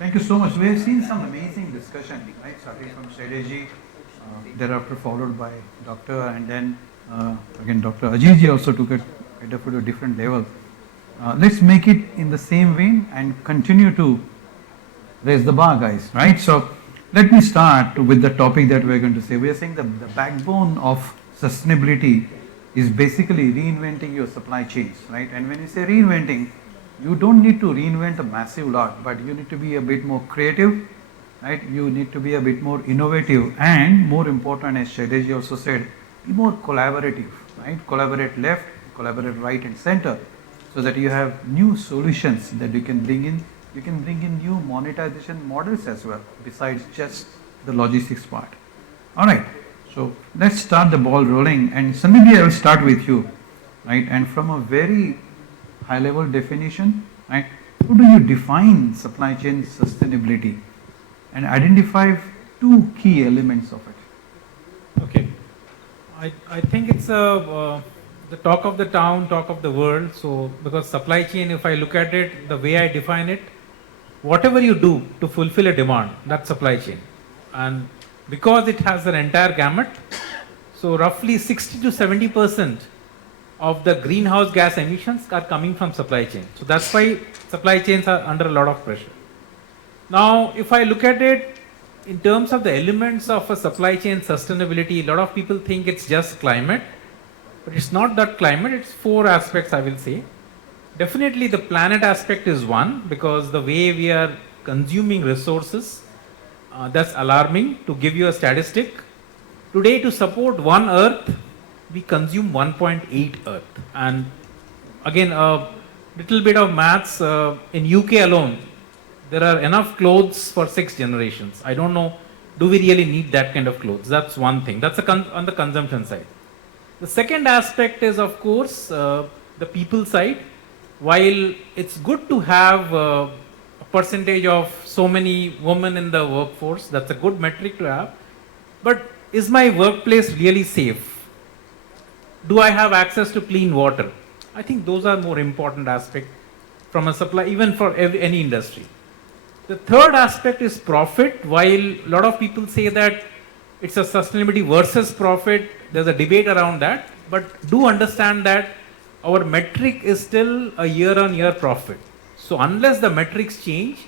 Thank you so much. We have seen some amazing discussion, right? Starting from strategy, thereafter followed by Doctor, and then again Dr. Ajiji also took it to a different level. Let's make it in the same vein and continue to raise the bar, guys, right? So let me start with the topic that we're going to say. We are saying the backbone of sustainability is basically reinventing your supply chains, right? And when you say reinventing, you don't need to reinvent a massive lot, but you need to be a bit more creative, right? You need to be a bit more innovative, and more important, as Chatterjee also said, be more collaborative, right? Collaborate left, collaborate right and center, so that you have new solutions that you can bring in. You can bring in new monetization models as well, besides just the logistics part. All right, so let's start the ball rolling, and Sandeep, I will start with you, right? And from a very high level definition, right? How do you define supply chain sustainability and identify two key elements of it? Okay. I think it's the talk of the town, talk of the world. So, because supply chain, if I look at it, the way I define it, whatever you do to fulfill a demand, that's supply chain. And because it has an entire gamut, so roughly 60 to 70% of the greenhouse gas emissions are coming from supply chain. So that's why supply chains are under a lot of pressure. Now, if I look at it in terms of the elements of a supply chain sustainability, a lot of people think it's just climate, but it's not that climate, it's four aspects I will say. Definitely the planet aspect is one, because the way we are consuming resources, that's alarming. To give you a statistic, today to support one earth, we consume 1.8 earth. And again, a little bit of maths, in UK alone, there are enough clothes for 6 generations. I don't know, do we really need that kind of clothes? That's one thing. That's on the consumption side. The second aspect is, of course, the people side. While it's good to have a percentage of so many women in the workforce, that's a good metric to have, but is my workplace really safe? Do I have access to clean water? I think those are more important aspects from a supply, even for any industry. The third aspect is profit. While a lot of people say that it's a sustainability versus profit, there's a debate around that, but do understand that our metric is still a year-on-year profit. So unless the metrics change,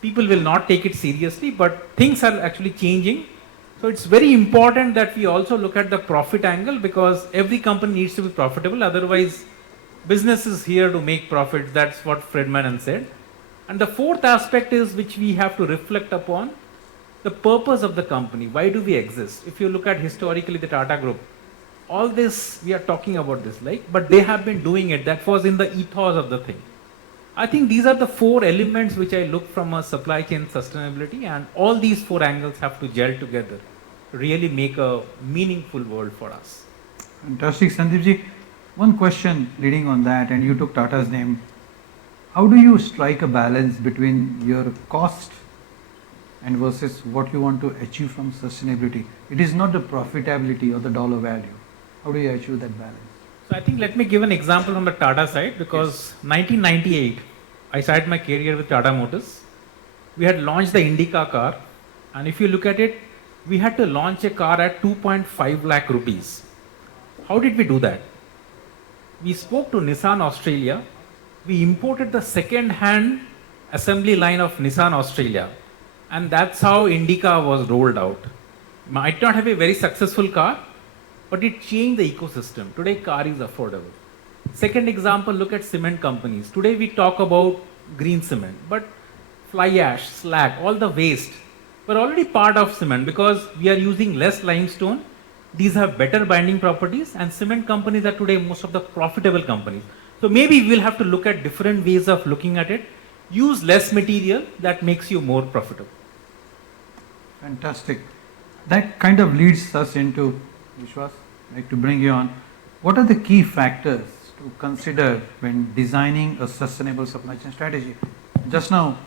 people will not take it seriously, but things are actually changing. So it's very important that we also look at the profit angle, because every company needs to be profitable. Otherwise, business is here to make profits. That's what Friedman said. And the fourth aspect is, which we have to reflect upon, the purpose of the company. Why do we exist? If you look at historically the Tata Group, all this, we are talking about this, like, but they have been doing it. That was in the ethos of the thing. I think these are the four elements which I look from a supply chain sustainability, and all these four angles have to gel together to really make a meaningful world for us. Fantastic, Sandeepji. One question leading on that, and you took Tata's name. How do you strike a balance between your cost and versus what you want to achieve from sustainability? It is not the profitability or the dollar value. How do you achieve that balance? So I think let me give an example on the Tata side, because 1998, I started my career with Tata Motors. We had launched the Indica car, and if you look at it, we had to launch a car at 2.5 lakh rupees. How did we do that? We spoke to Nissan Australia. We imported the second-hand assembly line of Nissan Australia, and that's how Indica was rolled out. Might not have a very successful car, but it changed the ecosystem. Today, car is affordable. Second example, look at cement companies. Today, we talk about green cement, but fly ash, slag, all the waste were already part of cement, because we are using less limestone. These have better binding properties, and cement companies are today most of the profitable companies. So maybe we'll have to look at different ways of looking at it. Use less material, that makes you more profitable. Fantastic. That kind of leads us into, Veeshwass, I'd like to bring you on. What are the key factors to consider when designing a sustainable supply chain strategy? Just now,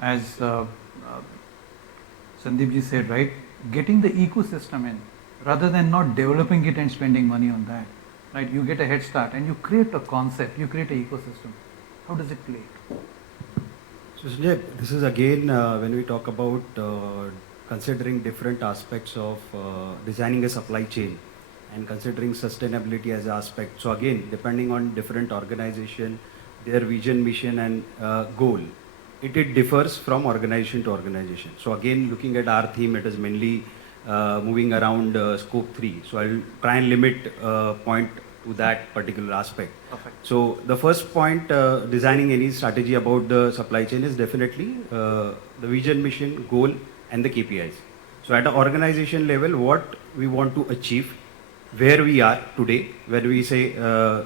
as Sandeepji said, right, getting the ecosystem in, rather than not developing it and spending money on that, right? You get a head start and you create a concept, you create an ecosystem. How does it play? So Sanjay, this is again when we talk about considering different aspects of designing a supply chain and considering sustainability as an aspect. So again, depending on different organization, their vision, mission and goal, it differs from organization to organization. So again, looking at our theme, it is mainly moving around scope 3. So I'll try and limit point to that particular aspect. Perfect. So the first point, designing any strategy about the supply chain is definitely the vision, mission, goal, and the KPIs. So at the organization level, what we want to achieve, where we are today, when we say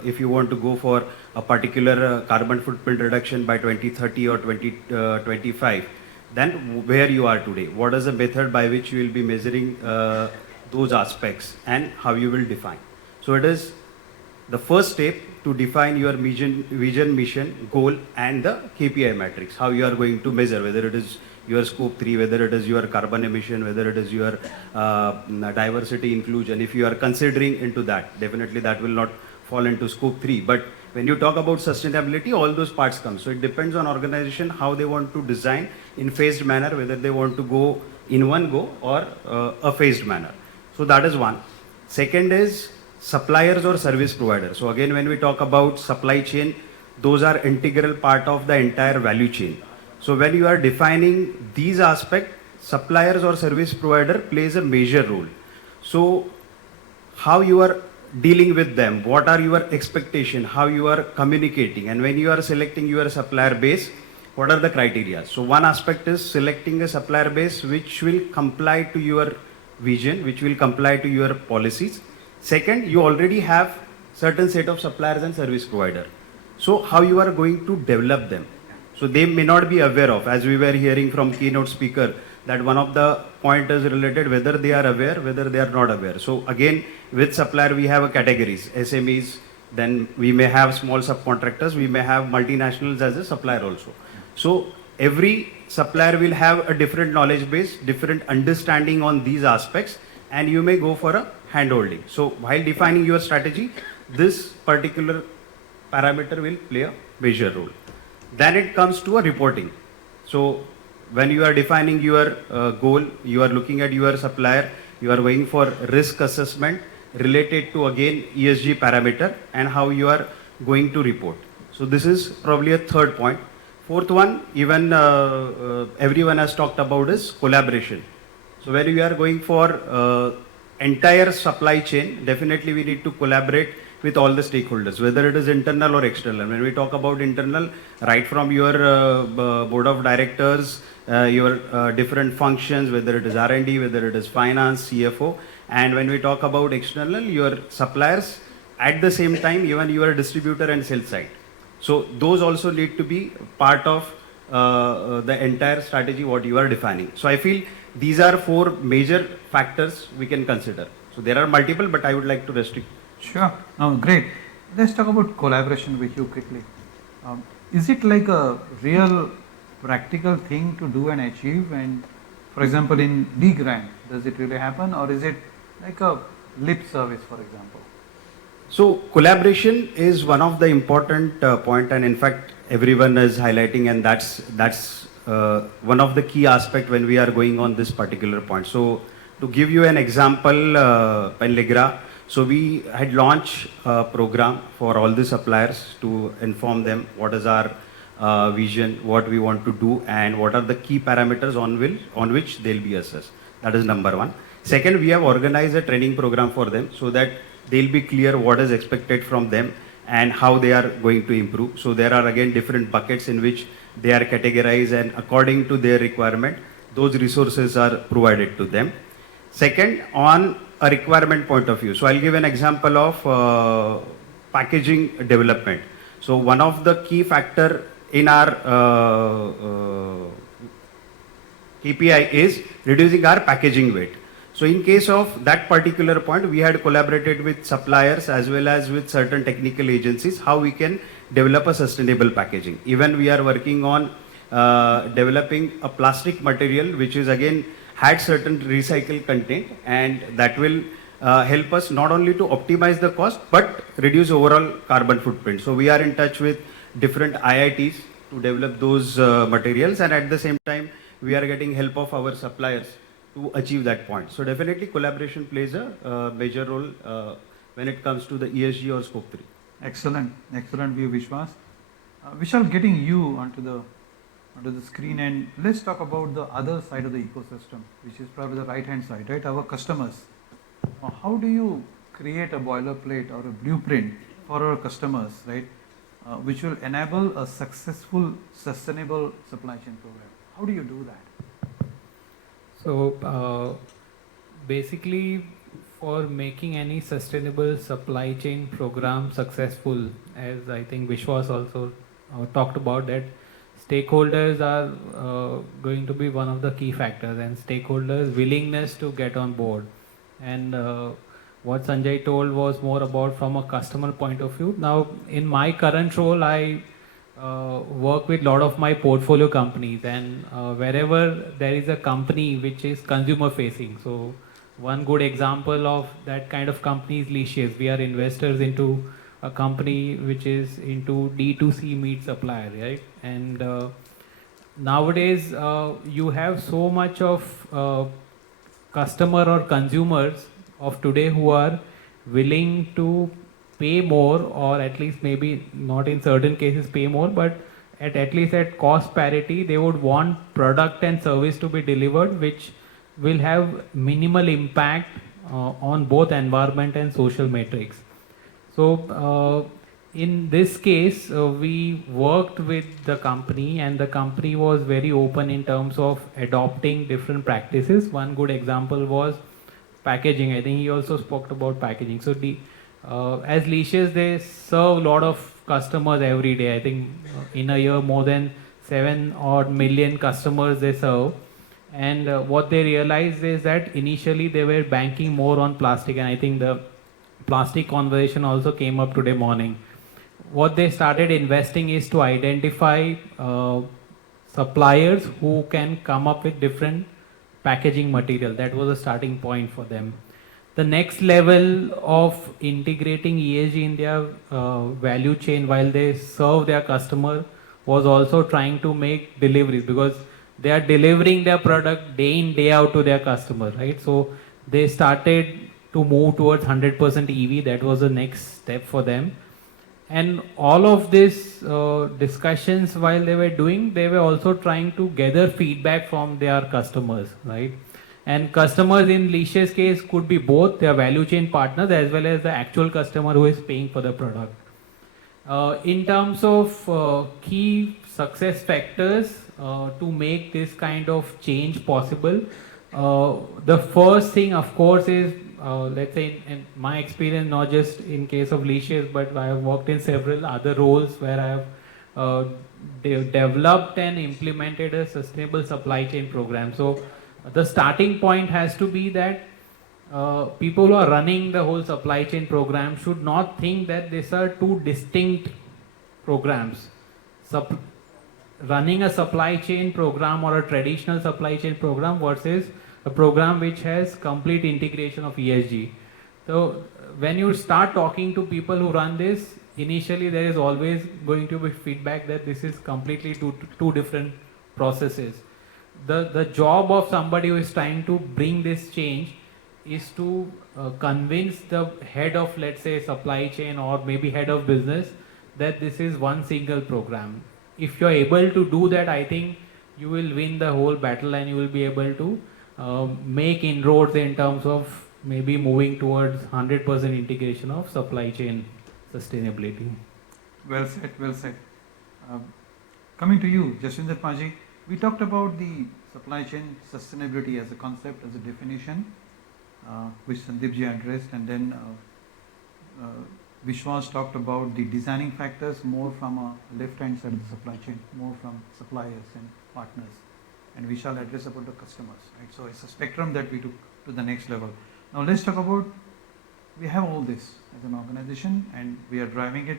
if you want to go for a particular carbon footprint reduction by 2030 or 2025, then where you are today, what is the method by which you will be measuring those aspects and how you will define. So it is the first step to define your vision, mission, goal and the KPI matrix, how you are going to measure, whether it is your scope 3, whether it is your carbon emission, whether it is your diversity inclusion. If you are considering into that, definitely that will not fall into scope 3. But when you talk about sustainability, all those parts come. So it depends on organization how they want to design in phased manner, whether they want to go in one go or a phased manner. So that is one. Second is suppliers or service providers. So again, when we talk about supply chain, those are integral part of the entire value chain. So when you are defining these aspects, suppliers or service provider plays a major role. So how you are dealing with them, what are your expectation, how you are communicating, and when you are selecting your supplier base, what are the criteria. So one aspect is selecting a supplier base which will comply to your vision, which will comply to your policies. Second, you already have certain set of suppliers and service provider. So how you are going to develop them. So they may not be aware of, as we were hearing from keynote speaker, that one of the point is related whether they are aware, whether they are not aware. So again, with supplier we have a categories, SMEs, then we may have small subcontractors, we may have multinationals as a supplier also. So every supplier will have a different knowledge base, different understanding on these aspects, and you may go for a handholding. So while defining your strategy, this particular parameter will play a major role. Then it comes to a reporting. So when you are defining your goal, you are looking at your supplier, you are going for risk assessment related to again ESG parameter and how you are going to report. So this is probably a third point. Fourth one, even everyone has talked about is collaboration. So when you are going for entire supply chain, definitely we need to collaborate with all the stakeholders, whether it is internal or external. When we talk about internal, right from your board of directors, your different functions, whether it is R&D, whether it is finance, CFO, and when we talk about external, your suppliers, at the same time, even your distributor and sales side. So those also need to be part of the entire strategy what you are defining. So I feel these are four major factors we can consider. So there are multiple, but I would like to restrict. Sure. Great. Let's talk about collaboration with you quickly. Is it like a real practical thing to do and achieve? And for example, in Legrand, does it really happen, or is it like a lip service, for example? So collaboration is one of the important point, and in fact, everyone is highlighting, and that's one of the key aspect when we are going on this particular point. So to give you an example, in Legrand, so we had launched a program for all the suppliers to inform them what is our vision, what we want to do, and what are the key parameters on which they'll be assessed. That is number one. Second, we have organized a training program for them so that they'll be clear what is expected from them and how they are going to improve. So there are again different buckets in which they are categorized, and according to their requirement, those resources are provided to them. Second, on a requirement point of view. So I'll give an example of packaging development. So one of the key factor in our KPI is reducing our packaging weight. So in case of that particular point, we had collaborated with suppliers as well as with certain technical agencies, how we can develop a sustainable packaging. Even we are working on developing a plastic material, which is again had certain recycled content, and that will help us not only to optimize the cost, but reduce overall carbon footprint. So we are in touch with different IITs to develop those materials, and at the same time we are getting help of our suppliers to achieve that point. So definitely collaboration plays a major role when it comes to the ESG or scope 3. Excellent, excellent view, Vishwas. Vishal, getting you onto the screen, and let's talk about the other side of the ecosystem, which is probably the right-hand side, right? Our customers. How do you create a boilerplate or a blueprint for our customers, right? Which will enable a successful, sustainable supply chain program. How do you do that? So basically, for making any sustainable supply chain program successful, as I think Vishwas also talked about, that stakeholders are going to be one of the key factors, and stakeholders' willingness to get on board. And what Sanjay told was more about from a customer point of view. Now, in my current role, I work with a lot of my portfolio companies, and wherever there is a company which is consumer facing. So one good example of that kind of company is Licious. We are investors into a company which is into D2C meat supplier, right? And nowadays you have so much of customer or consumers of today who are willing to pay more, or at least maybe not in certain cases pay more, but at least at cost parity, they would want product and service to be delivered which will have minimal impact on both environment and social metrics. So in this case, we worked with the company, and the company was very open in terms of adopting different practices. One good example was packaging. I think he also spoke about packaging. So as Licious, they serve a lot of customers every day. I think in a year more than 7 odd million customers they serve. And what they realized is that initially they were banking more on plastic, and I think the plastic conversation also came up today morning. What they started investing is to identify suppliers who can come up with different packaging material. That was a starting point for them. The next level of integrating ESG in their value chain while they serve their customer was also trying to make deliveries, because they are delivering their product day in, day out to their customer, right? So they started to move towards 100% EV. That was the next step for them. And all of these discussions while they were doing, they were also trying to gather feedback from their customers, right? And customers in Licious case could be both their value chain partners as well as the actual customer who is paying for the product. In terms of key success factors to make this kind of change possible, the first thing, of course, is let's say in my experience, not just in case of Licious, but I have worked in several other roles where I have developed and implemented a sustainable supply chain program. So the starting point has to be that people who are running the whole supply chain program should not think that these are two distinct programs. Running a supply chain program or a traditional supply chain program versus a program which has complete integration of ESG. So when you start talking to people who run this, initially there is always going to be feedback that this is completely two different processes. The job of somebody who is trying to bring this change is to convince the head of, let's say, supply chain or maybe head of business that this is one single program. If you're able to do that, I think you will win the whole battle, and you will be able to make inroads in terms of maybe moving towards 100% integration of supply chain sustainability. Well said, well said. Coming to you, Jaswinder, we talked about the supply chain sustainability as a concept, as a definition, which Sandeep addressed, and then Veeshwass talked about the designing factors more from a left-hand side of the supply chain, more from suppliers and partners, and Vishal addressed about the customers, right? So it's a spectrum that we took to the next level. Now let's talk about, we have all this as an organization and we are driving it.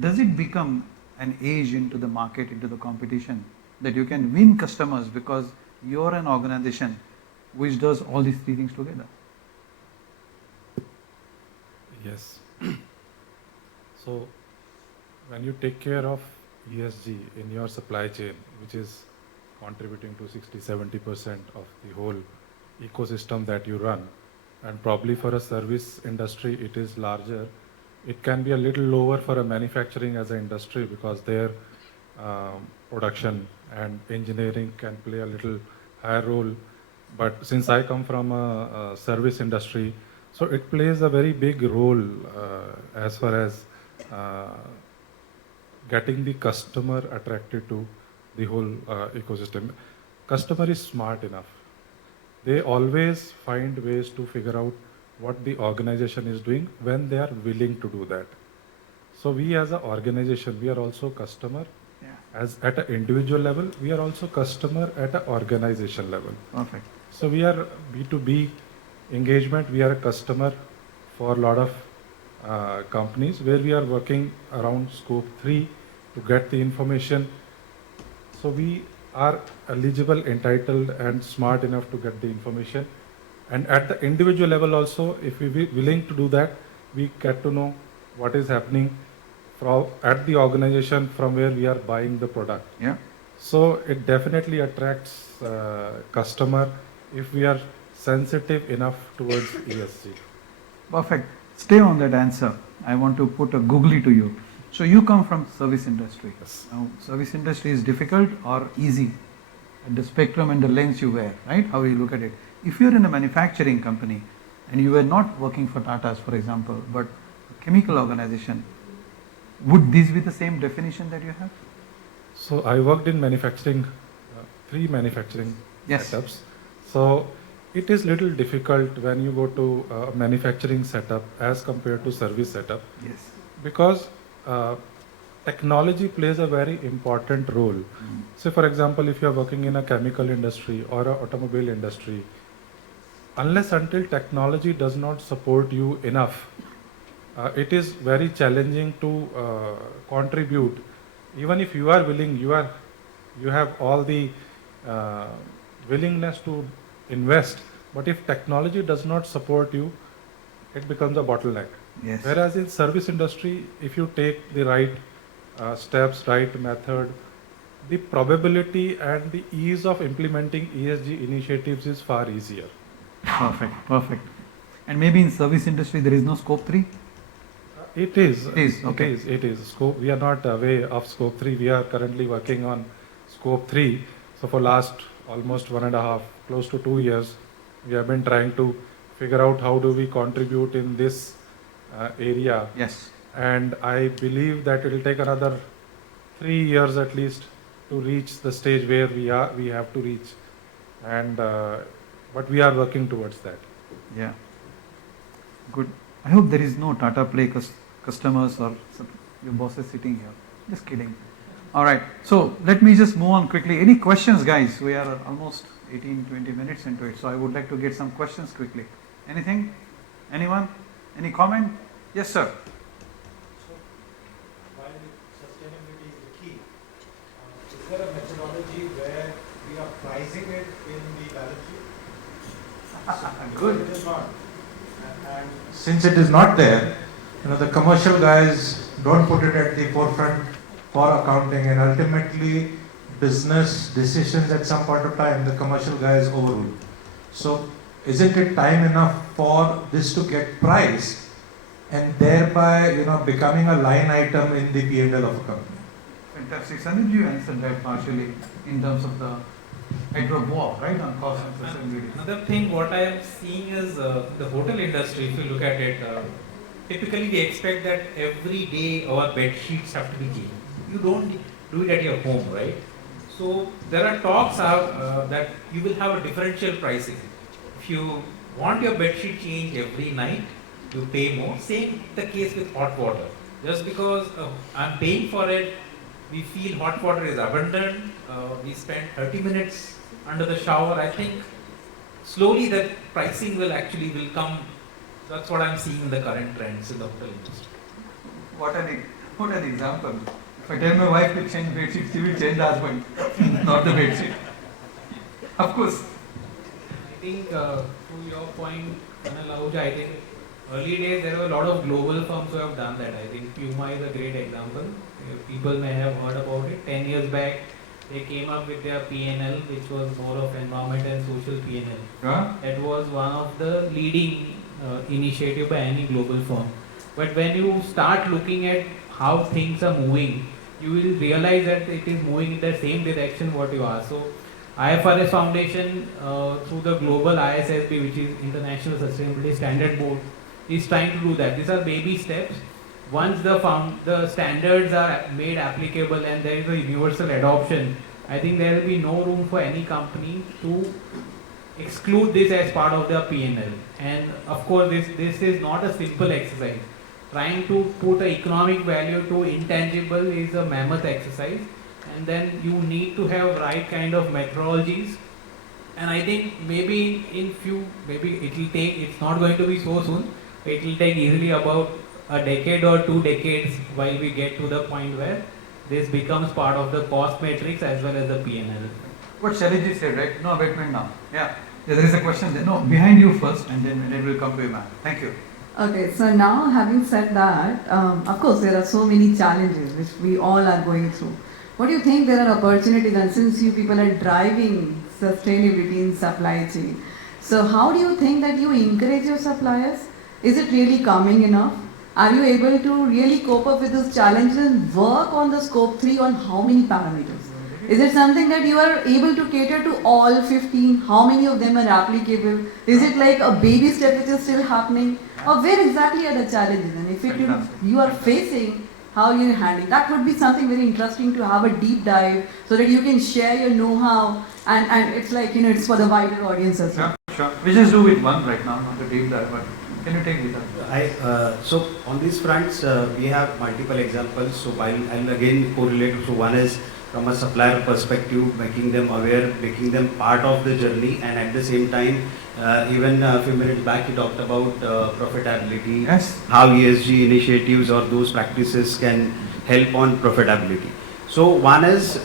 Does it become an edge into the market, into the competition, that you can win customers because you're an organization which does all these three things together? Yes. So when you take care of ESG in your supply chain, which is contributing to 60-70% of the whole ecosystem that you run, and probably for a service industry it is larger. It can be a little lower for a manufacturing as an industry because their production and engineering can play a little higher role. But since I come from a service industry, so it plays a very big role as far as uh, getting the customer attracted to the whole ecosystem. Customer is smart enough. They always find ways to figure out what the organization is doing when they are willing to do that. So we as an organization, we are also customer. Yeah. As at an individual level, we are also customer at an organization level. Perfect. So we are B2B engagement. We are a customer for a lot of companies where we are working around scope 3 to get the information. So we are eligible, entitled and smart enough to get the information. And at the individual level also, if we be willing to do that, we get to know what is happening at the organization from where we are buying the product. Yeah. So it definitely attracts customer if we are sensitive enough towards ESG. Perfect. Stay on that answer. I want to put a googly to you. So you come from service industry. Yes. Now, service industry is difficult or easy at the spectrum and the lens you wear, right? How you look at it. If you're in a manufacturing company and you were not working for Tata's, for example, but a chemical organization, would this be the same definition that you have? So I worked in manufacturing, 3 manufacturing Yes. setups. So it is little difficult when you go to a manufacturing setup as compared to service setup, Yes. because technology plays a very important role. Say for example, if you are working in a chemical industry or an automobile industry, unless until technology does not support you enough, it is very challenging to contribute. Even if you are willing, you have all the willingness to invest, but if technology does not support you, it becomes a bottleneck. Yes. Whereas in service industry, if you take the right steps, right method, the probability and the ease of implementing ESG initiatives is far easier. Perfect. Perfect. And maybe in service industry there is no scope 3? It is. It is, okay. It is. Scope. We are not away of scope 3. We are currently working on scope 3. So for last almost 1.5, close to 2 years, we have been trying to figure out how do we contribute in this area. Yes. And I believe that it will take another 3 years at least to reach the stage where we have to reach. And but we are working towards that. Yeah. Good. I hope there is no Tata Play customers or your bosses sitting here. Just kidding. All right. So let me just move on quickly. Any questions, guys? We are almost 18-20 minutes into it. So I would like to get some questions quickly. Anything? Anyone? Any comment? Yes, sir. So, while sustainability is the key, is there a methodology where we are pricing it in the balance sheet? Good. It is not. And since it is not there, the commercial guys don't put it at the forefront for accounting, and ultimately business decisions at some point of time the commercial guys overrule. So isn't it time enough for this to get priced and thereby becoming a line item in the P&L of a company? Fantastic. Sandeep, you answered that partially in terms of the hydro walk, right, on cost and sustainability. Another thing what I am seeing is the hotel industry, if you look at it, typically we expect that every day our bed sheets have to be cleaned. You don't do it at your home, right? So there are talks that you will have a differential pricing. If you want your bed sheet changed every night, you pay more. Same the case with hot water. Just because I'm paying for it, we feel hot water is abundant, we spend 30 minutes under the shower. I think slowly that pricing will come. That's what I'm seeing in the current trends in the hotel industry. What an example. If I tell my wife to change bed sheet, she will change the husband, not the bed sheet. Of course. I think to your point, Ahuja, I think early days there were a lot of global firms who have done that. I think Puma is a great example. People may have heard about it. 10 years back, they came up with their PNL, which was more of environment and social PNL. Yeah. It was one of the leading initiative by any global firm. But when you start looking at how things are moving, you will realize that it is moving in the same direction what you are. So IFRS Foundation through the global ISSB, which is International Sustainability Standard Board, is trying to do that. These are baby steps. Once the standards are made applicable and there is a universal adoption, I think there will be no room for any company to exclude this as part of their P&L. And of course, this is not a simple exercise. Trying to put an economic value to intangible is a mammoth exercise, and then you need to have right kind of methodologies. And I think maybe it's not going to be so soon. It will take easily about a decade or 2 decades while we get to the point where this becomes part of the cost matrix as well as the P&L. What Chatterjee said, right? No abatement now. Yeah. There is a question there. No, behind you first, and then it will come to you, ma'am. Thank you. Okay, so now having said that, of course there are so many challenges which we all are going through. What do you think there are opportunities, and since you people are driving sustainability in supply chain, so how do you think that you encourage your suppliers? Is it really coming enough? Are you able to really cope up with those challenges and work on the scope 3 on how many parameters? Is it something that you are able to cater to all 15? How many of them are applicable? Is it like a baby step which is still happening? Or where exactly are the challenges? And if you are facing, how you are handling? That would be something very interesting to have a deep dive so that you can share your know-how, and it's like, it's for the wider audience as well. Sure. We just do with one right now, not a deep dive, but can you take Vishal? So on these fronts, we have multiple examples. So I'll again correlate. So one is from a supplier perspective, making them aware, making them part of the journey, and at the same time, even a few minutes back, you talked about profitability, Yes. how ESG initiatives or those practices can help on profitability. So one is,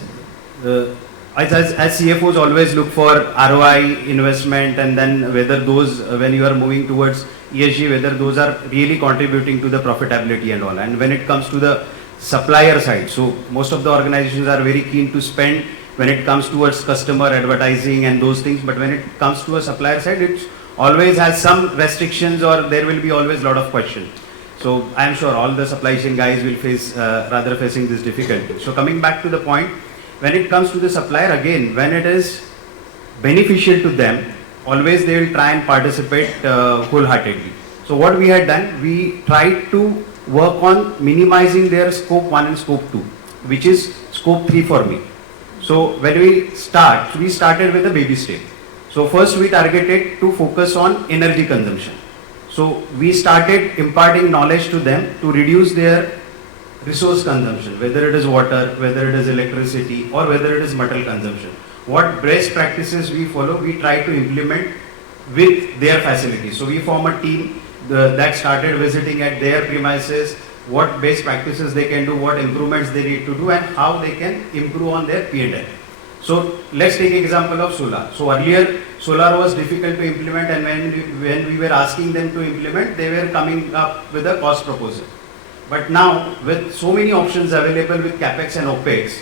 as CFOs always look for ROI investment, and then whether those, when you are moving towards ESG, whether those are really contributing to the profitability and all. And when it comes to the supplier side, so most of the organizations are very keen to spend when it comes towards customer advertising and those things, but when it comes to a supplier side, it always has some restrictions, or there will be always a lot of questions. So I am sure all the supply chain guys will face facing this difficulty. So coming back to the point, when it comes to the supplier, again, when it is beneficial to them, always they will try and participate wholeheartedly. So what we had done, we tried to work on minimizing their scope 1 and scope 2, which is scope 3 for me. So when we started with a baby step. So first we targeted to focus on energy consumption. So we started imparting knowledge to them to reduce their resource consumption, whether it is water, whether it is electricity, or whether it is metal consumption. What best practices we follow, we try to implement with their facilities. So we form a team that started visiting at their premises, what best practices they can do, what improvements they need to do, and how they can improve on their P&L. So let's take an example of solar. So earlier solar was difficult to implement, and when we were asking them to implement, they were coming up with a cost proposal. But now with so many options available with CapEx and OpEx,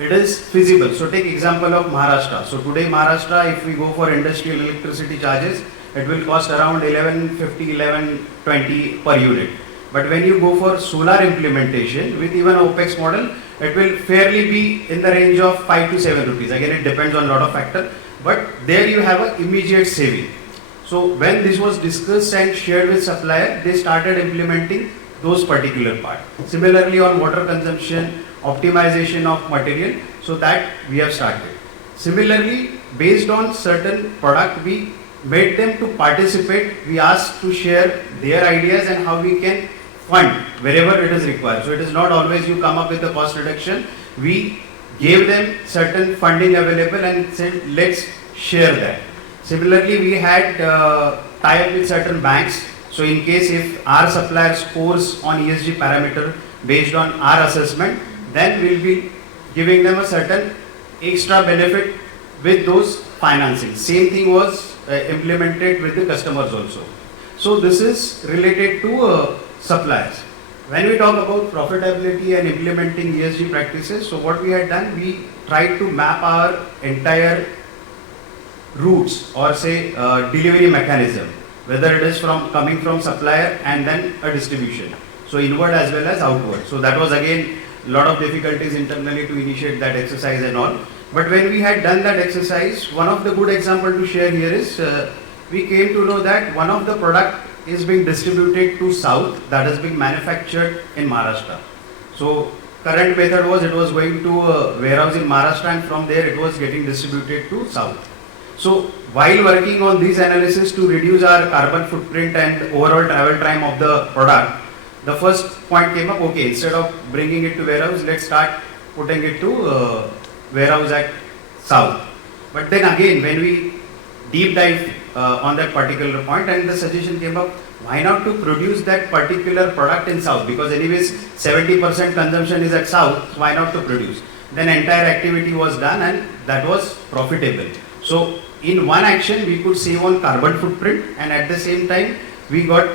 it is feasible. So take example of Maharashtra. So today Maharashtra, if we go for industrial electricity charges, it will cost around 1150, 1120 per unit. But when you go for solar implementation with even OpEx model, it will fairly be in the range of 5 to 7 rupees. Again, it depends on a lot of factors, but there you have an immediate saving. So when this was discussed and shared with supplier, they started implementing those particular part. Similarly on water consumption, optimization of material, so that we have started. Similarly, based on certain product, we made them to participate. We asked to share their ideas and how we can fund wherever it is required. So it is not always you come up with a cost reduction. We gave them certain funding available and said, let's share that. Similarly, we had tie-up with certain banks. So in case if our supplier scores on ESG parameter based on our assessment, then we'll be giving them a certain extra benefit with those financing. Same thing was implemented with the customers also. So this is related to suppliers. When we talk about profitability and implementing ESG practices, so what we had done, we tried to map our entire routes or say delivery mechanism, whether it is coming from supplier and then a distribution. So inward as well as outward. So that was again a lot of difficulties internally to initiate that exercise and all. But when we had done that exercise, one of the good example to share here is we came to know that one of the product is being distributed to south, that is being manufactured in Maharashtra. So current method was it was going to a warehouse in Maharashtra and from there it was getting distributed to south. So while working on this analysis to reduce our carbon footprint and overall travel time of the product, the first point came up, okay, instead of bringing it to warehouse, let's start putting it to warehouse at south. But then again, when we deep dive on that particular point and the suggestion came up, why not to produce that particular product in south, because anyways 70% consumption is at south, so why not to produce. Then entire activity was done and that was profitable. So in one action we could save on carbon footprint and at the same time we got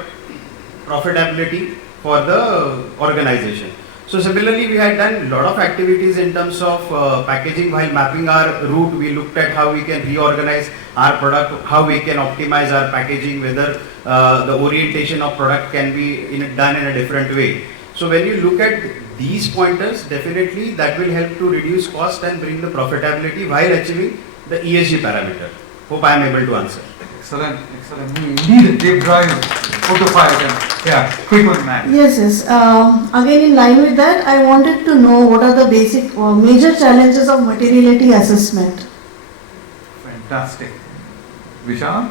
profitability for the organization. So similarly, we had done a lot of activities in terms of packaging. While mapping our route, we looked at how we can reorganize our product, how we can optimize our packaging, whether the orientation of product can be done in a different way. So when you look at these pointers, definitely that will help to reduce cost and bring the profitability while achieving the ESG parameter. Hope I am able to answer. Excellent, excellent. Indeed, a deep drive, 4 to 5 attempts. Yeah, quick one, man. Yes, yes. Again, in line with that, I wanted to know what are the basic major challenges of materiality assessment. Fantastic. Vishal?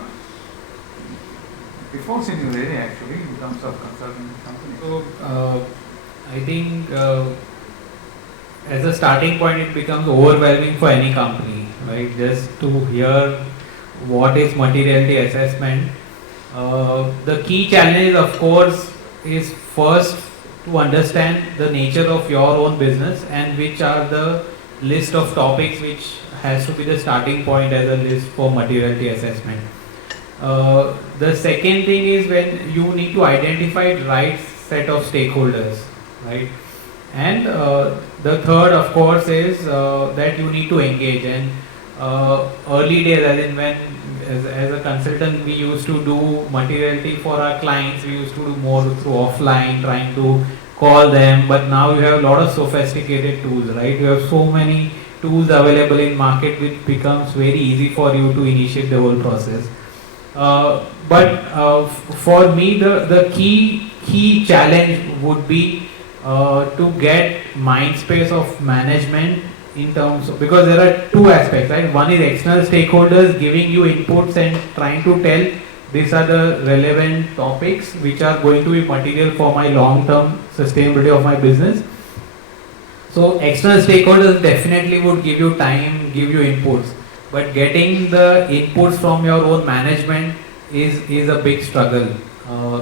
Before seen you really actually in terms of consulting company. So, I think as a starting point, it becomes overwhelming for any company, right? Just to hear what is materiality assessment. The key challenge, of course, is first to understand the nature of your own business and which are the list of topics which has to be the starting point as a list for materiality assessment. The second thing is when you need to identify the right set of stakeholders, right? And the third, of course, is that you need to engage. And early days, as in when as a consultant, we used to do materiality for our clients. We used to do more through offline, trying to call them. But now you have a lot of sophisticated tools, right? You have so many tools available in market, which becomes very easy for you to initiate the whole process. But for me, the key challenge would be to get mind space of management in terms of, because there are two aspects, right? One is external stakeholders giving you inputs and trying to tell these are the relevant topics which are going to be material for my long-term sustainability of my business. So external stakeholders definitely would give you time, give you inputs, but getting the inputs from your own management is a big struggle.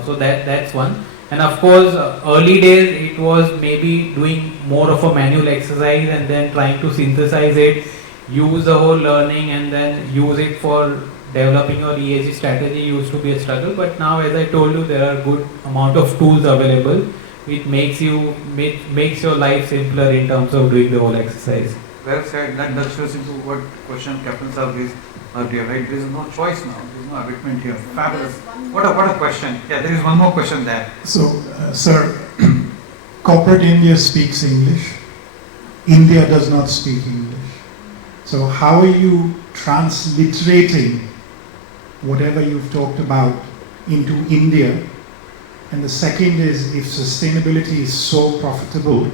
So that's one. And of course, early days it was maybe doing more of a manual exercise and then trying to synthesize it, use the whole learning and then use it for developing your ESG strategy used to be a struggle. But now, as I told you, there are good amount of tools available which makes your life simpler in terms of doing the whole exercise. Well said. That shows into what question Captain Sir raised earlier, right? There is no choice now. There is no abatement here. Fabulous. What a question. Yeah, there is one more question there. So, sir, corporate India speaks English. India does not speak English. So how are you transliterating whatever you've talked about into India? And the second is, if sustainability is so profitable,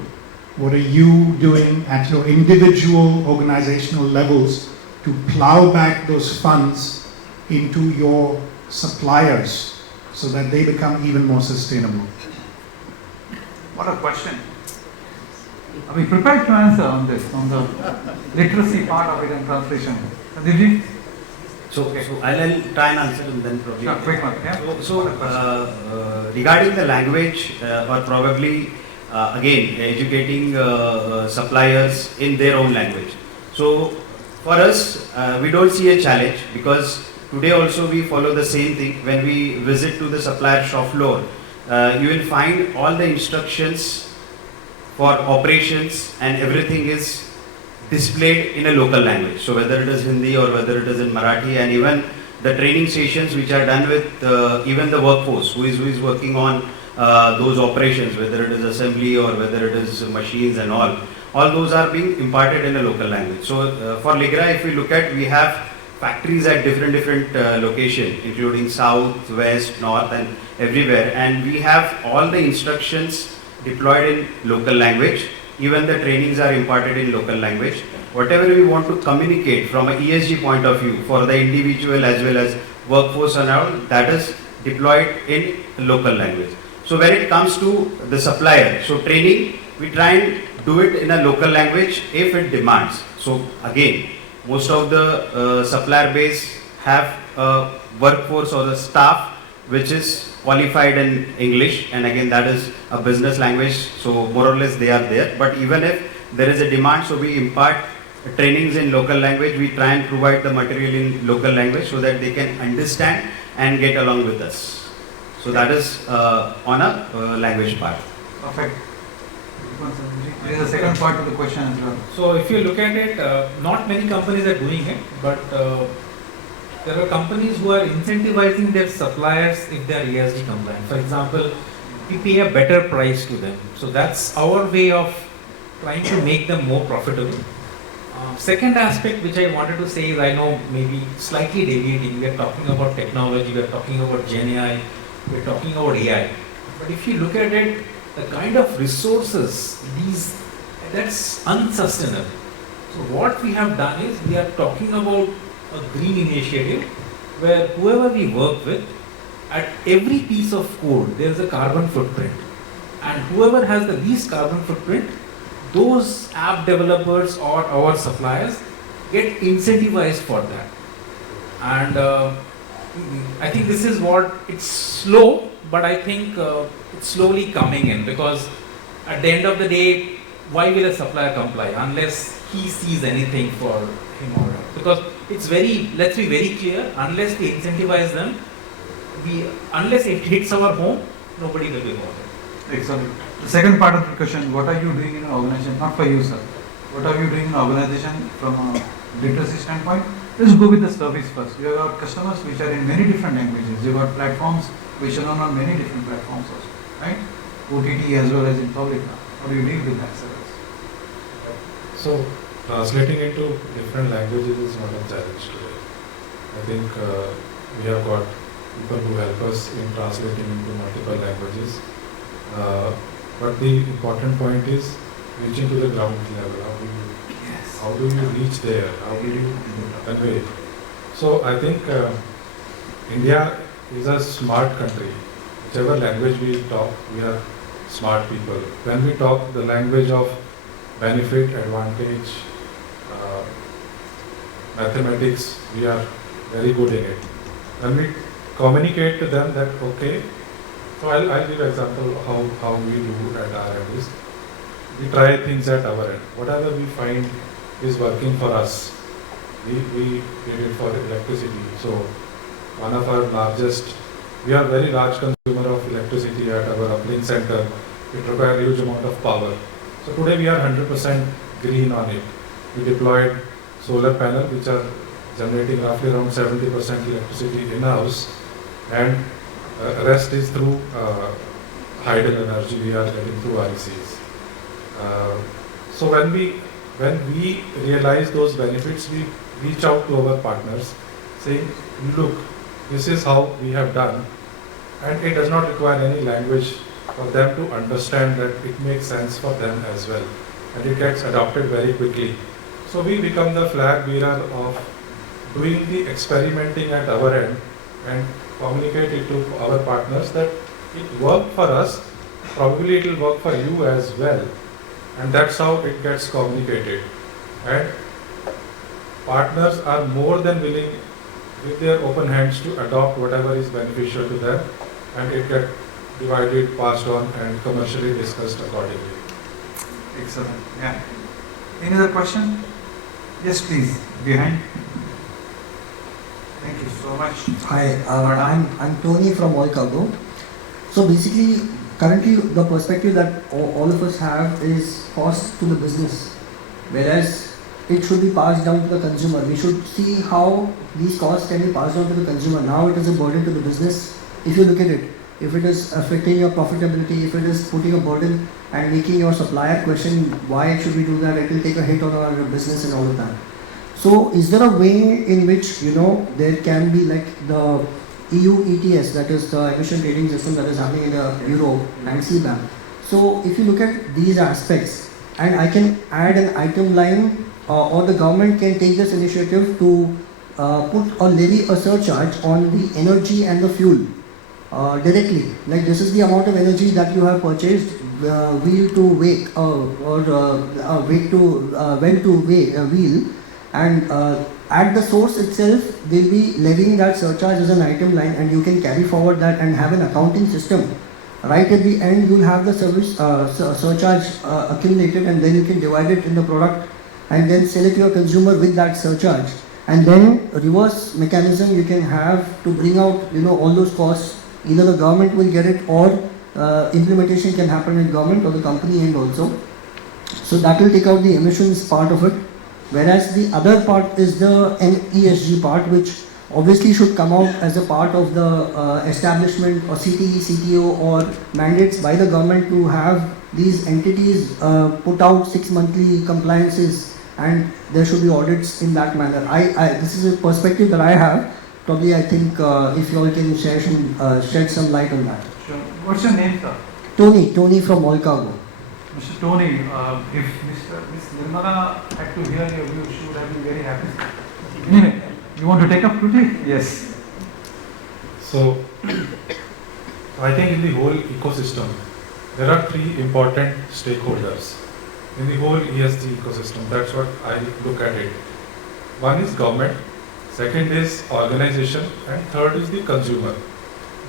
what are you doing at your individual organizational levels to plow back those funds into your suppliers so that they become even more sustainable? What a question. Are we prepared to answer on this, on the literacy part of it and translation? Sandeep? So I'll try and answer and then probably. Sure, quick one. Yeah. So regarding the language, or probably again educating suppliers in their own language. So for us, we don't see a challenge because today also we follow the same thing. When we visit to the supplier shop floor, you will find all the instructions for operations and everything is displayed in a local language. So whether it is Hindi or whether it is in Marathi, and even the training sessions which are done with even the workforce who is working on those operations, whether it is assembly or whether it is machines and all those are being imparted in a local language. So for Legrand, if we look at, we have factories at different locations, including south, west, north, and everywhere, and we have all the instructions deployed in local language. Even the trainings are imparted in local language. Whatever we want to communicate from an ESG point of view for the individual as well as workforce and all, that is deployed in local language. So when it comes to the supplier, so training, we try and do it in a local language if it demands. So again, most of the supplier base have a workforce or a staff which is qualified in English, and again that is a business language, so more or less they are there. But even if there is a demand, so we impart trainings in local language, we try and provide the material in local language so that they can understand and get along with us. So that is on a language part. Perfect. There is a second part to the question as well. So if you look at it, not many companies are doing it, but there are companies who are incentivizing their suppliers if they are ESG compliant. For example, we pay a better price to them. So that's our way of trying to make them more profitable. Second aspect which I wanted to say is, I know maybe slightly deviating, we are talking about technology, we are talking about Gen AI, we are talking about AI. But if you look at it, the kind of resources, that's unsustainable. So what we have done is, we are talking about a green initiative where whoever we work with, at every piece of code there is a carbon footprint, and whoever has the least carbon footprint, those app developers or our suppliers get incentivized for that. And I think this is what, it's slow, but I think it's slowly coming in, because at the end of the day, why will a supplier comply unless he sees anything for him or her? Because it's let's be very clear, unless we incentivize them, unless it hits our home, nobody will be bothered. Excellent. The second part of the question, what are you doing in an organization, not for you sir, what are you doing in an organization from a literacy standpoint? Let's go with the service first. You have got customers which are in many different languages, you have got platforms which are on many different platforms also, right? OTT as well as in public. How do you deal with that service? So translating into different languages is not a challenge today. I think we have got people who help us in translating into multiple languages. But the important point is reaching to the ground level. How do you reach there? How do you convey it? So I think India is a smart country. Whichever language we talk, we are smart people. When we talk the language of benefit, advantage, mathematics, we are very good in it. When we communicate to them that, okay, so I'll give an example of how we do at our end. We try things at our end. Whatever we find is working for us, we did it for electricity. So one of our largest, we are very large consumer of electricity at our uplink center. It requires a huge amount of power. So today we are 100% green on it. We deployed solar panels which are generating roughly around 70% electricity in-house, and rest is through hydel energy we are getting through RECs. So when we realize those benefits, we reach out to our partners saying, look, this is how we have done, and it does not require any language for them to understand that it makes sense for them as well, and it gets adopted very quickly. So we become the flag bearer of doing the experimenting at our end and communicate it to our partners that it worked for us, probably it will work for you as well, and that's how it gets communicated. And partners are more than willing with their open hands to adopt whatever is beneficial to them, and it gets divided, passed on, and commercially discussed accordingly. Excellent. Yeah. Any other question? Yes, please. Behind. Thank you so much. Hi, I'm Tony from All Cargo. So basically, currently the perspective that all of us have is cost to the business, whereas it should be passed down to the consumer. We should see how these costs can be passed on to the consumer. Now it is a burden to the business. If you look at it, if it is affecting your profitability, if it is putting a burden and making your supplier question why should we do that, it will take a hit on our business and all of that. So is there a way in which, there can be like the EU ETS, that is the emission trading system that is happening in Europe and CBAM. So if you look at these aspects, and I can add an item line, or the government can take this initiative to put or levy a surcharge on the energy and the fuel directly. Like this is the amount of energy that you have purchased, wheel to wake, or wake to well to wheel, and at the source itself, they'll be levying that surcharge as an item line, and you can carry forward that and have an accounting system. Right at the end, you'll have the service surcharge accumulated, and then you can divide it in the product and then sell it to your consumer with that surcharge. And then a reverse mechanism you can have to bring out, all those costs. Either the government will get it, or implementation can happen in government or the company end also. So that will take out the emissions part of it. Whereas the other part is the ESG part, which obviously should come out as a part of the establishment or CTE, CTO or mandates by the government to have these entities put out 6 monthly compliances, and there should be audits in that manner. This is a perspective that I have. Probably I think if you all can shed some light on that. Sure. What's your name, sir? Tony from All Cargo. Mr. Tony, if Ms. Nirmala had to hear your views, she would have been very happy. Anyway, you want to take up today? Yes. So, I think in the whole ecosystem, there are 3 important stakeholders in the whole ESG ecosystem. That's what I look at it. One is government, second is organization, and third is the consumer.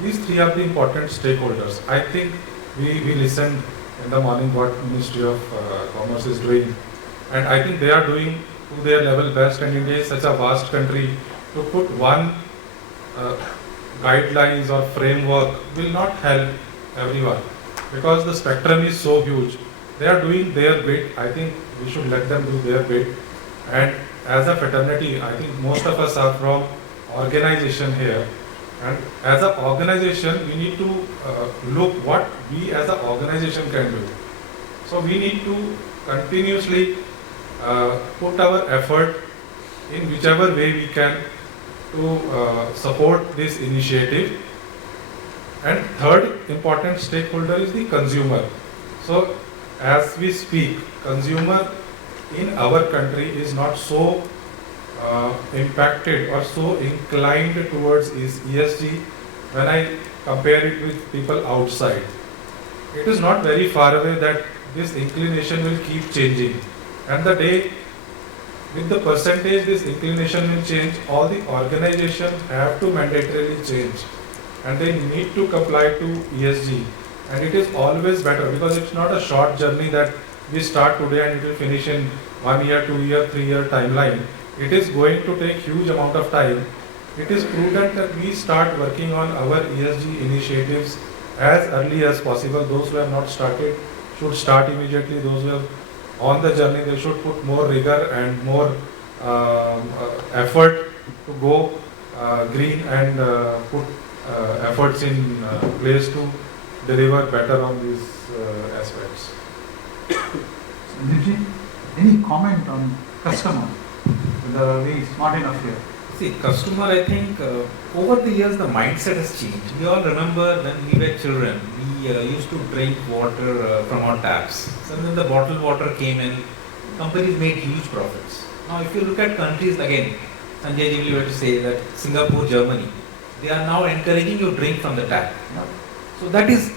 These 3 are the important stakeholders. I think we listened in the morning what Ministry of Commerce is doing, and I think they are doing to their level best, and India is such a vast country. To put one guidelines or framework will not help everyone, because the spectrum is so huge. They are doing their bit. I think we should let them do their bit. And as a fraternity, I think most of us are from organization here. And as an organization, we need to look what we as an organization can do. So we need to continuously put our effort in whichever way we can to support this initiative. And third important stakeholder is the consumer. So as we speak, consumer in our country is not so impacted or so inclined towards ESG when I compare it with people outside. It is not very far away that this inclination will keep changing, and the day with the percentage this inclination will change, all the organizations have to mandatorily change and they need to comply to ESG. And it is always better, because it's not a short journey that we start today and it will finish in 1 year, 2 year, 3 year timeline. It is going to take huge amount of time. It is prudent that we start working on our ESG initiatives as early as possible. Those who have not started should start immediately. Those who are on the journey, they should put more rigor and more effort to go green and put efforts in place to deliver better on these aspects. Sandeep, any comment on customer? Are we smart enough here? See, customer, I think over the years the mindset has changed. We all remember when we were children, we used to drink water from our taps. So when the bottled water came in, companies made huge profits. Now if you look at countries, again, Sanjay ji will to say that Singapore, Germany, they are now encouraging you to drink from the tap. So that is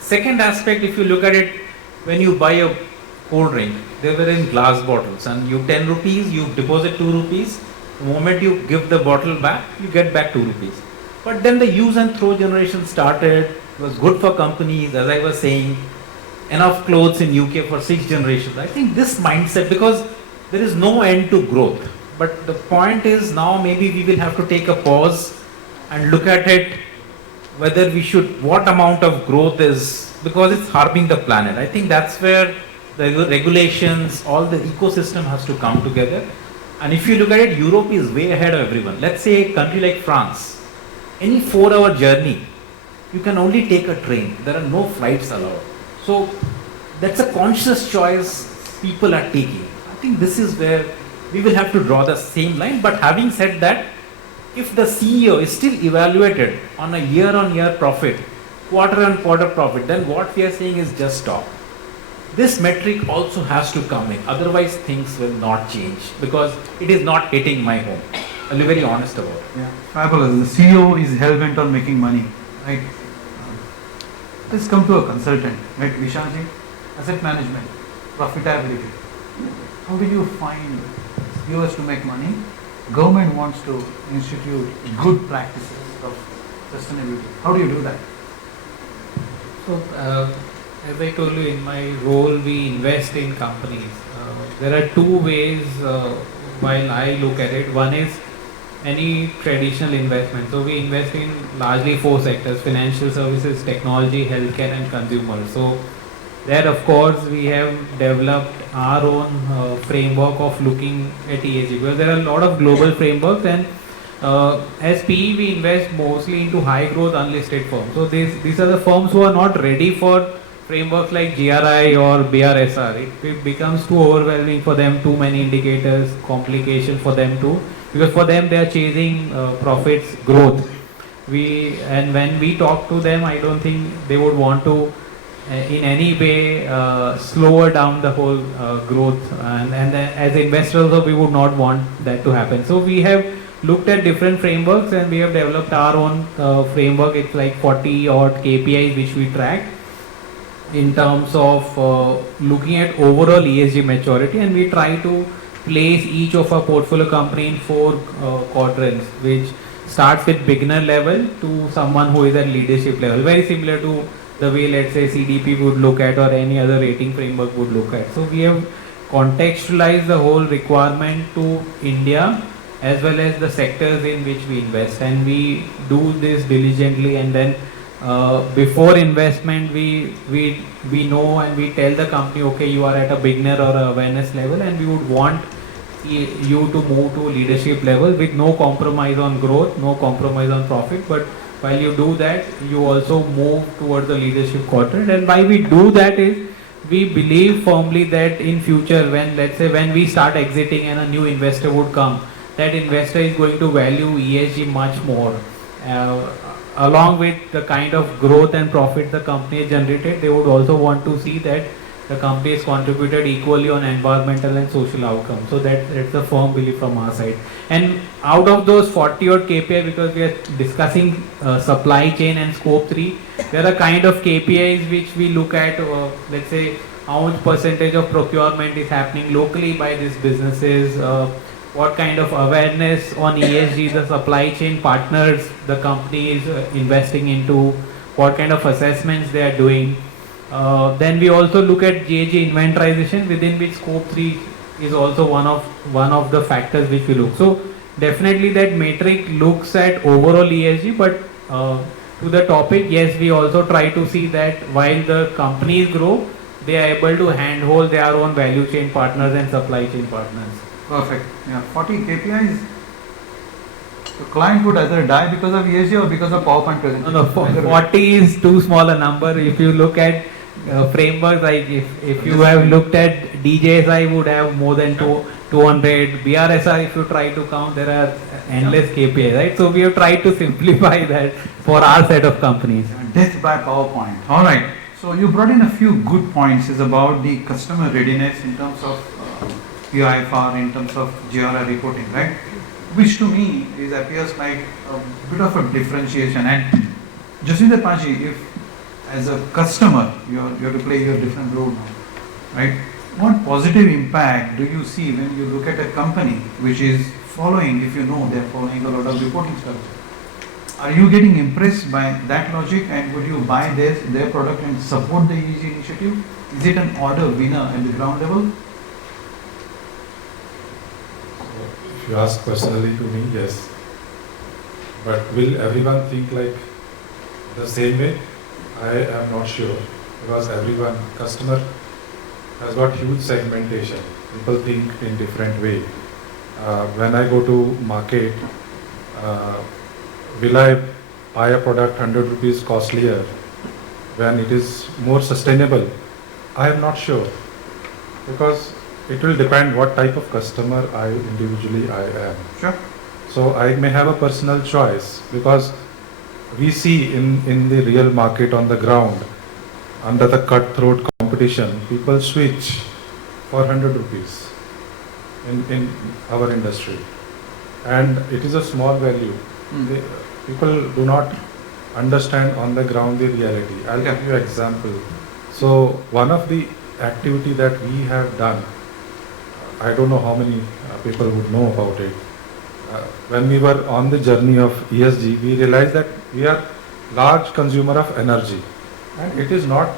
second aspect. If you look at it, when you buy a cold drink, they were in glass bottles, and you 10 rupees, you deposit 2 rupees. The moment you give the bottle back, you get back 2 rupees. But then the use and throw generation started. It was good for companies, as I was saying, enough clothes in UK for 6 generations. I think this mindset, because there is no end to growth. But the point is now maybe we will have to take a pause and look at it whether we should, what amount of growth is, because it's harming the planet. I think that's where the regulations, all the ecosystem has to come together. And if you look at it, Europe is way ahead of everyone. Let's say a country like France, any 4-hour journey, you can only take a train. There are no flights allowed. So that's a conscious choice people are taking. I think this is where we will have to draw the same line. But having said that, if the CEO is still evaluated on a year-on-year profit, quarter-on-quarter profit, then what we are saying is just stop. This metric also has to come in, otherwise things will not change, because it is not hitting my home. I'll be very honest about it. Yeah, fabulous. The CEO is hell-bent on making money, right? Let's come to a consultant, right? Vishalji, asset management, profitability. How do you find CEOs to make money? Government wants to institute good practices of sustainability. How do you do that? So, as I told you, in my role, we invest in companies. There are two ways while I look at it. One is any traditional investment. So we invest in largely 4 sectors: financial services, technology, healthcare, and consumer. So there, of course, we have developed our own framework of looking at ESG, because there are a lot of global frameworks, and as PE we invest mostly into high growth unlisted firms. So these are the firms who are not ready for frameworks like GRI or BRSR. It becomes too overwhelming for them, too many indicators, complication for them too, because for them they are chasing profits, growth. And when we talk to them, I don't think they would want to in any way slower down the whole growth, and as investors also we would not want that to happen. So we have looked at different frameworks and we have developed our own framework. It's like 40 odd KPIs which we track in terms of looking at overall ESG maturity, and we try to place each of our portfolio company in 4 quadrants, which starts with beginner level to someone who is at leadership level, very similar to the way, let's say, CDP would look at or any other rating framework would look at. So we have contextualized the whole requirement to India as well as the sectors in which we invest, and we do this diligently, and then before investment we know and we tell the company, okay, you are at a beginner or a awareness level, and we would want you to move to leadership level with no compromise on growth, no compromise on profit. But while you do that, you also move towards the leadership quadrant. And why we do that is we believe firmly that in future, when, let's say, when we start exiting and a new investor would come, that investor is going to value ESG much more. Along with the kind of growth and profit the company has generated, they would also want to see that the company has contributed equally on environmental and social outcomes. So that's a firm belief from our side. And out of those 40 odd KPI, because we are discussing supply chain and scope 3, there are kind of KPIs which we look at, let's say, how much percentage of procurement is happening locally by these businesses, what kind of awareness on ESG the supply chain partners the company is investing into, what kind of assessments they are doing. Then we also look at GHG inventorization, within which scope 3 is also one of the factors which we look. So definitely that metric looks at overall ESG, but to the topic, yes, we also try to see that while the companies grow, they are able to handhold their own value chain partners and supply chain partners. Perfect. Yeah, 40 KPIs. The client would either die because of ESG or because of PowerPoint presentation. No, 40 is too small a number. If you look at frameworks, like if you have looked at DJSI would have more than 200, BRSR if you try to count, there are endless KPIs, right? So we have tried to simplify that for our set of companies. Death by PowerPoint. All right. So you brought in a few good points. Is about the customer readiness in terms of PIFR, in terms of GRI reporting, right? Which to me appears like a bit of a differentiation. And Jaswinder Paji, if as a customer you have to play your different role now, right? What positive impact do you see when you look at a company which is following, if you know they're following a lot of reporting structure? Are you getting impressed by that logic, and would you buy their product and support the ESG initiative? Is it an order winner at the ground level? If you ask personally to me, yes. But will everyone think like the same way? I am not sure, because customer has got huge segmentation. People think in different way. When I go to market, will I buy a product 100 rupees costlier when it is more sustainable? I am not sure, because it will depend what type of customer I am. Sure. So I may have a personal choice, because we see in the real market on the ground, under the cutthroat competition, people switch for 100 rupees in our industry. And it is a small value. People do not understand on the ground the reality. I'll give you an example. So one of the activity that we have done, I don't know how many people would know about it. When we were on the journey of ESG, we realized that we are large consumer of energy, and it is not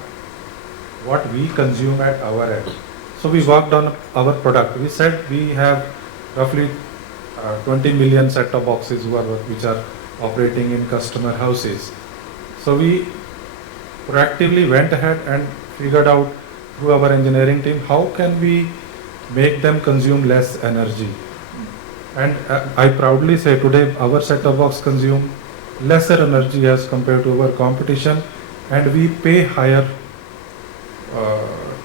what we consume at our end. So we worked on our product. We said we have roughly 20 million set-top boxes which are operating in customer houses. So we proactively went ahead and figured out through our engineering team how can we make them consume less energy. And I proudly say today our set-top box consume lesser energy as compared to our competition, and we pay higher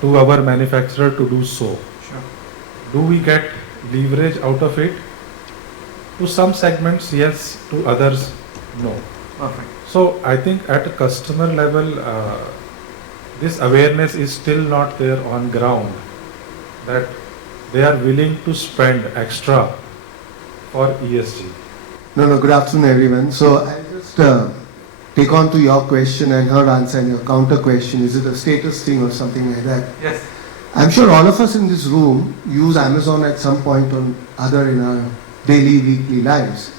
to our manufacturer to do so. Sure. Do we get leverage out of it? To some segments, yes. To others, no. Perfect. So I think at a customer level, this awareness is still not there on ground, that they are willing to spend extra for ESG. No, good afternoon everyone. So I'll just take on to your question and her answer and your counter question. Is it a status thing or something like that? Yes. I'm sure all of us in this room use Amazon at some point or other in our daily, weekly lives.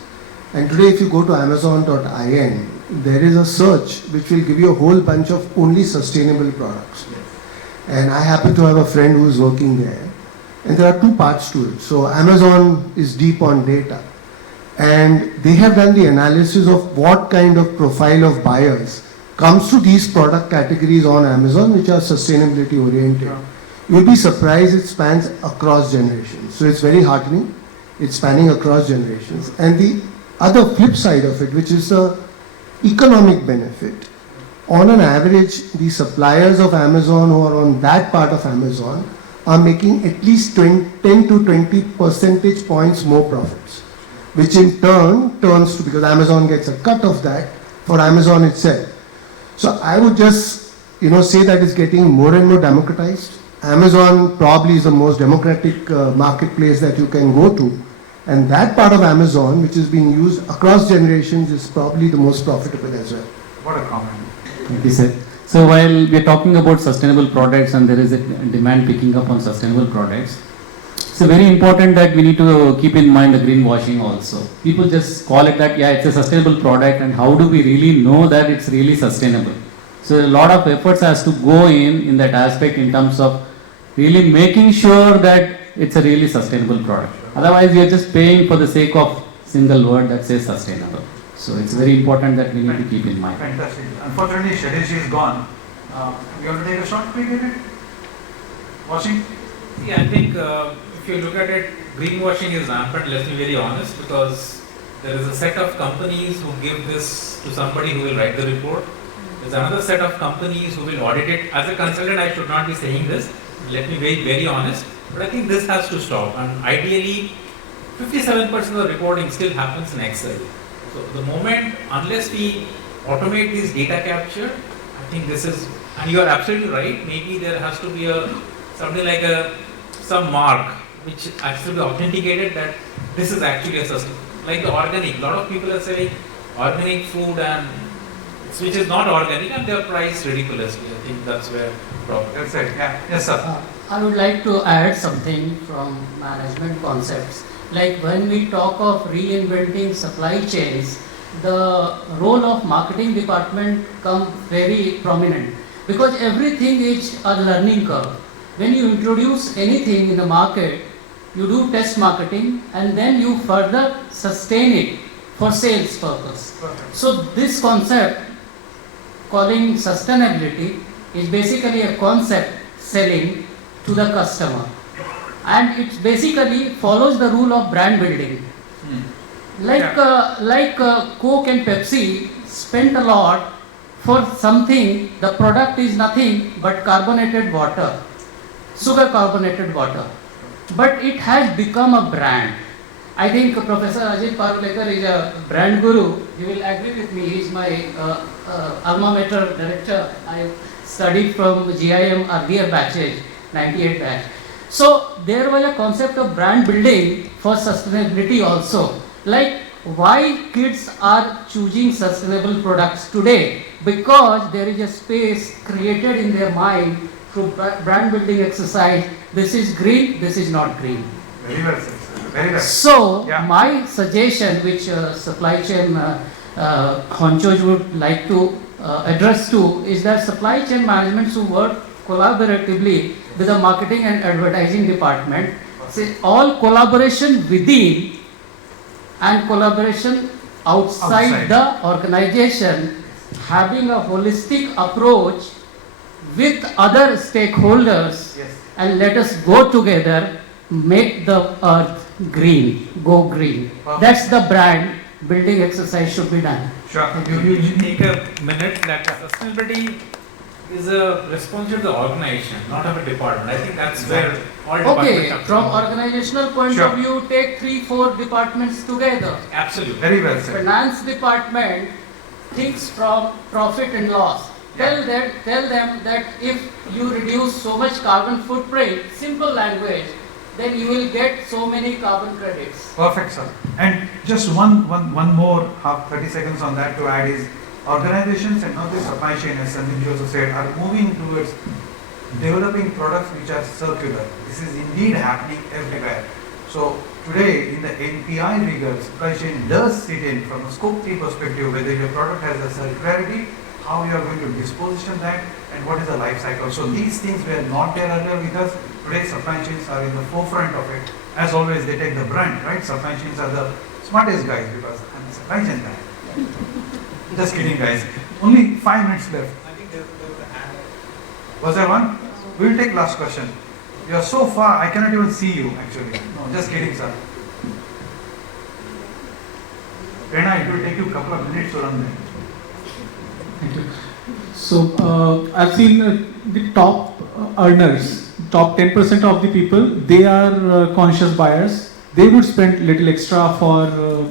And today if you go to amazon.in, there is a search which will give you a whole bunch of only sustainable products. And I happen to have a friend who is working there. And there are two parts to it. So Amazon is deep on data. And they have done the analysis of what kind of profile of buyers comes to these product categories on Amazon which are sustainability oriented. You'll be surprised it spans across generations. So it's very heartening. It's spanning across generations. And the other flip side of it, which is the economic benefit, on an average, the suppliers of Amazon who are on that part of Amazon are making at least 10 to 20 percentage points more profits, which in turn turns to, because Amazon gets a cut of that for Amazon itself. So I would just, say that it's getting more and more democratized. Amazon probably is the most democratic marketplace that you can go to. And that part of Amazon, which is being used across generations, is probably the most profitable as well. What a comment. Thank you, sir. So while we are talking about sustainable products and there is a demand picking up on sustainable products, it's very important that we need to keep in mind the greenwashing also. People just call it that, yeah, it's a sustainable product, and how do we really know that it's really sustainable? So a lot of efforts has to go in that aspect in terms of really making sure that it's a really sustainable product. Otherwise, you're just paying for the sake of single word that says sustainable. So it's very important that we need to keep in mind. Fantastic. Unfortunately, Chatterjee is gone. You want to take a short quick edit? Watching? Yeah, I think if you look at it, greenwashing is rampant, let's be very honest, because there is a set of companies who give this to somebody who will write the report. There's another set of companies who will audit it. As a consultant, I should not be saying this. Let me be very honest. But I think this has to stop. And ideally, 57% of the reporting still happens in Excel. So the moment, unless we automate this data capture, I think this is, and you are absolutely right, maybe there has to be something like some mark which actually authenticated that this is actually a system. Like the organic, a lot of people are saying organic food and which is not organic and they are priced ridiculously. I think that's where the problem. That's it. Yeah. Yes, sir. I would like to add something from management concepts. Like when we talk of reinventing supply chains, the role of marketing department comes very prominent because everything is a learning curve. When you introduce anything in the market, you do test marketing and then you further sustain it for sales purpose. So this concept calling sustainability is basically a concept selling to the customer, and it basically follows the rule of brand building. Like Coke and Pepsi spent a lot for something. The product is nothing but carbonated water, sugar carbonated water, but it has become a brand. I think Professor Ajit Parulekar is a brand guru. He will agree with me. He is my alma mater director. I studied from GIM earlier batches, 98 batch. So there was a concept of brand building for sustainability also. Like why kids are choosing sustainable products today? Because there is a space created in their mind through brand building exercise. This is green, this is not green. Very well said. Very well. So, my suggestion, which supply chain honchos would like to address to, is that supply chain management should work collaboratively with the marketing and advertising department. Say all collaboration within and collaboration outside the organization, having a holistic approach with other stakeholders, and let us go together, make the earth green, go green. Perfect. That's the brand building exercise should be done. Sure. You take a minute that sustainability is a responsibility of the organization, not of a department. I think that's where all departments Okay, have to from go. organizational point Sure. of view, take 3-4 departments together. Absolutely. Very well said. Finance department thinks from profit and loss. Tell them that if you reduce so much carbon footprint, simple language, then you will get so many carbon credits. Perfect, sir. And just one more 30 seconds on that to add is organizations and now the supply chain, as Sandeep also said, are moving towards developing products which are circular. This is indeed happening everywhere. So today in the NPI rigor, supply chain does sit in from a scope 3 perspective, whether your product has a circularity, how you are going to disposition that, and what is the life cycle. So these things were not there earlier with us. Today supply chains are in the forefront of it. As always, they take the brunt, right? Supply chains are the smartest guys because I'm a supply chain guy. Just kidding, guys. Only 5 minutes left. I think there was a hand. Was there one? We will take last question. You are so far, I cannot even see you actually. No, just kidding, sir. Prerna, it will take you a couple of minutes to run there. Thank you. So I've seen the top earners, top 10% of the people, they are conscious buyers. They would spend little extra for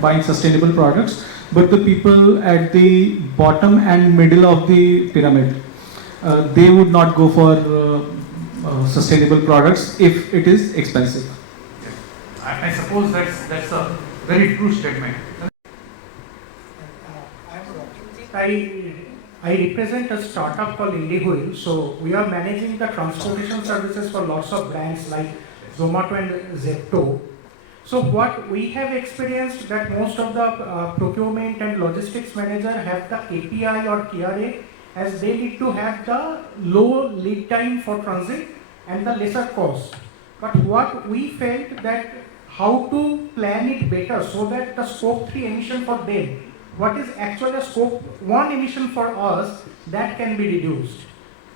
buying sustainable products, but the people at the bottom and middle of the pyramid, they would not go for sustainable products if it is expensive. I suppose that's a very true statement. I represent a startup called Indigo. So we are managing the transportation services for lots of brands like Zomato and Zepto. So what we have experienced that most of the procurement and logistics manager have the API or KRA as they need to have the low lead time for transit and the lesser cost. But what we felt that how to plan it better so that the scope 3 emission for them, what is actually a scope 1 emission for us, that can be reduced.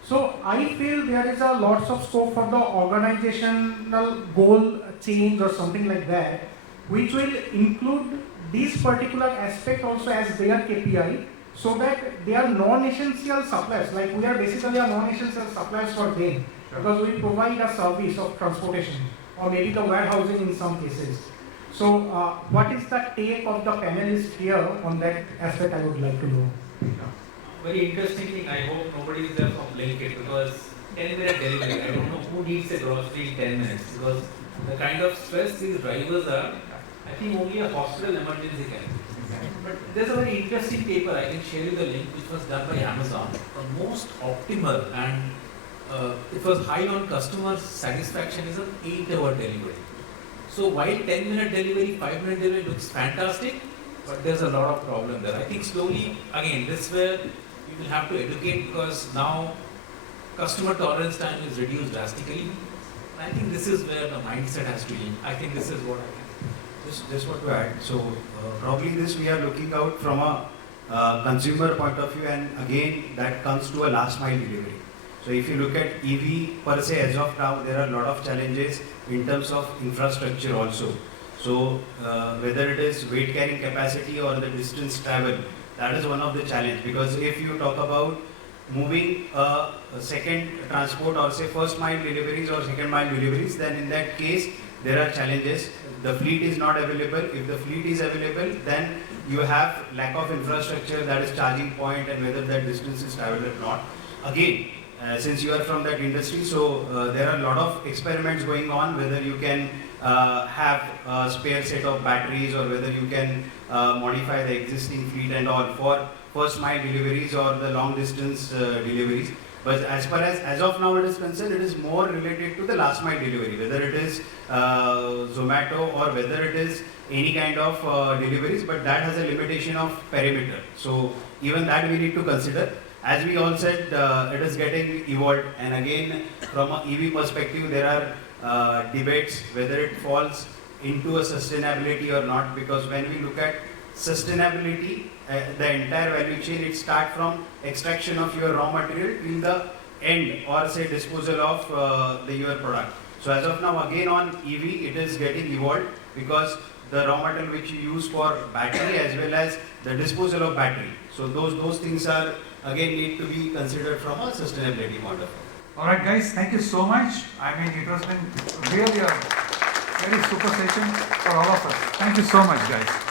So I feel there is a lots of scope for the organizational goal change or something like that, which will include this particular aspect also as their KPI, so that they are non-essential suppliers. Like we are basically a non-essential suppliers for them, because we provide a service of transportation or maybe the warehousing in some cases. So what is the take of the panelists here on that aspect? I would like to know. Very interesting thing. I hope nobody is there from Blinkit because 10-minute delivery. I don't know who needs a grocery in 10 minutes because the kind of stress these drivers are, I think only a hospital emergency can. But there's a very interesting paper, I can share you the link, which was done by Amazon. The most optimal and it was high on customer satisfaction is an 8-hour delivery. So while 10-minute delivery, 5-minute delivery looks fantastic, but there's a lot of problem there. I think slowly, again, this is where you will have to educate because now customer tolerance time is reduced drastically. I think this is where the mindset has to be. I think this is what I can. Just want to add. So probably this we are looking out from a consumer point of view, and again that comes to a last mile delivery. So if you look at EV per se, as of now, there are a lot of challenges in terms of infrastructure also. So whether it is weight carrying capacity or the distance travel, that is one of the challenge, because if you talk about moving a second transport or say first mile deliveries or second mile deliveries, then in that case there are challenges. The fleet is not available. If the fleet is available, then you have lack of infrastructure, that is charging point, and whether that distance is traveled or not. Again, since you are from that industry, so there are a lot of experiments going on, whether you can have a spare set of batteries or whether you can modify the existing fleet and all for first mile deliveries or the long distance deliveries. But as far as of now it is concerned, it is more related to the last mile delivery, whether it is Zomato or whether it is any kind of deliveries, but that has a limitation of perimeter. So even that we need to consider. As we all said, it is getting evolved, and again from an EV perspective there are debates whether it falls into a sustainability or not, because when we look at sustainability, the entire value chain, it starts from extraction of your raw material till the end or say disposal of your product. So as of now, again on EV, it is getting evolved, because the raw material which you use for battery as well as the disposal of battery. So those things are again need to be considered from a sustainability point of view. Alright guys, thank you so much. I mean, it has been really a very super session for all of us. Thank you so much guys.